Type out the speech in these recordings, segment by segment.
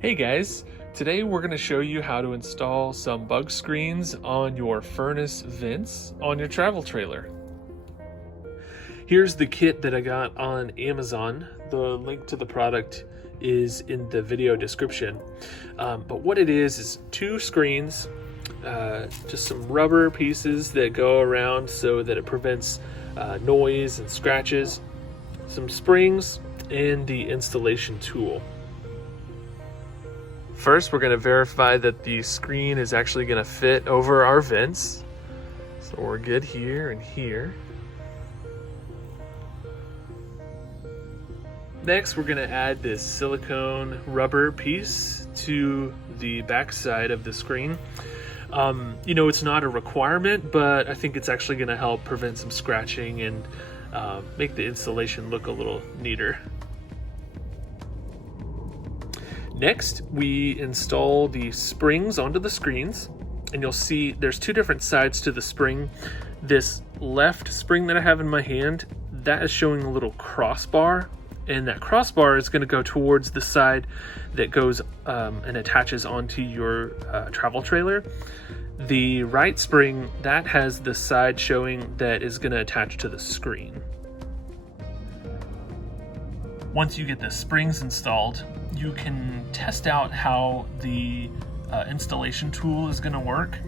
Hey guys, today we're going to show you how to install some bug screens on your furnace vents on your travel trailer. Here's the kit that I got on Amazon. The link to the product is in the video description. But what it is two screens, just some rubber pieces that go around so that it prevents noise and scratches, some springs, and the installation tool. First, we're going to verify that the screen is actually going to fit over our vents. So we're good here and here. Next, we're going to add this silicone rubber piece to the back side of the screen. It's not a requirement, but I think it's actually going to help prevent some scratching and make the installation look a little neater. Next, we install the springs onto the screens, and you'll see there's two different sides to the spring. This left spring that I have in my hand, that is showing a little crossbar, and that crossbar is going to go towards the side that goes and attaches onto your travel trailer. The right spring, that has the side showing that is going to attach to the screen. Once you get the springs installed, you can test out how the installation tool is going to work.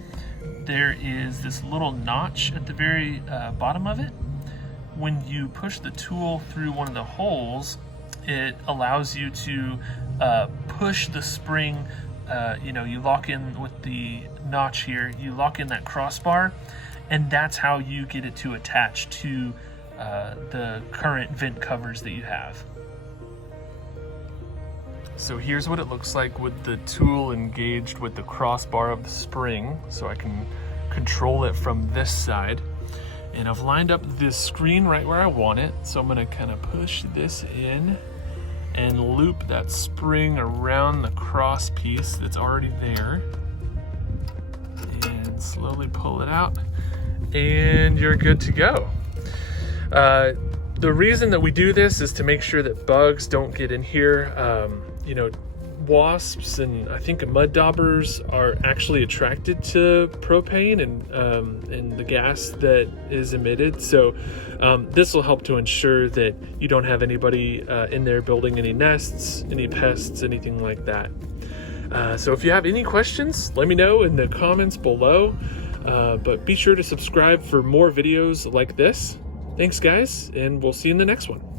There is this little notch at the very bottom of it. When you push the tool through one of the holes, it allows you to push the spring. You lock in with the notch here, you lock in that crossbar, and that's how you get it to attach to the current vent covers that you have. So here's what it looks like with the tool engaged with the crossbar of the spring, so I can control it from this side. And I've lined up this screen right where I want it, so I'm gonna kind of push this in and loop that spring around the cross piece that's already there. And slowly pull it out, and you're good to go. The reason that we do this is to make sure that bugs don't get in here. Wasps and I think mud daubers are actually attracted to propane and the gas that is emitted. So this will help to ensure that you don't have anybody in there building any nests, any pests, anything like that. So if you have any questions, let me know in the comments below. But be sure to subscribe for more videos like this. Thanks guys, and we'll see you in the next one.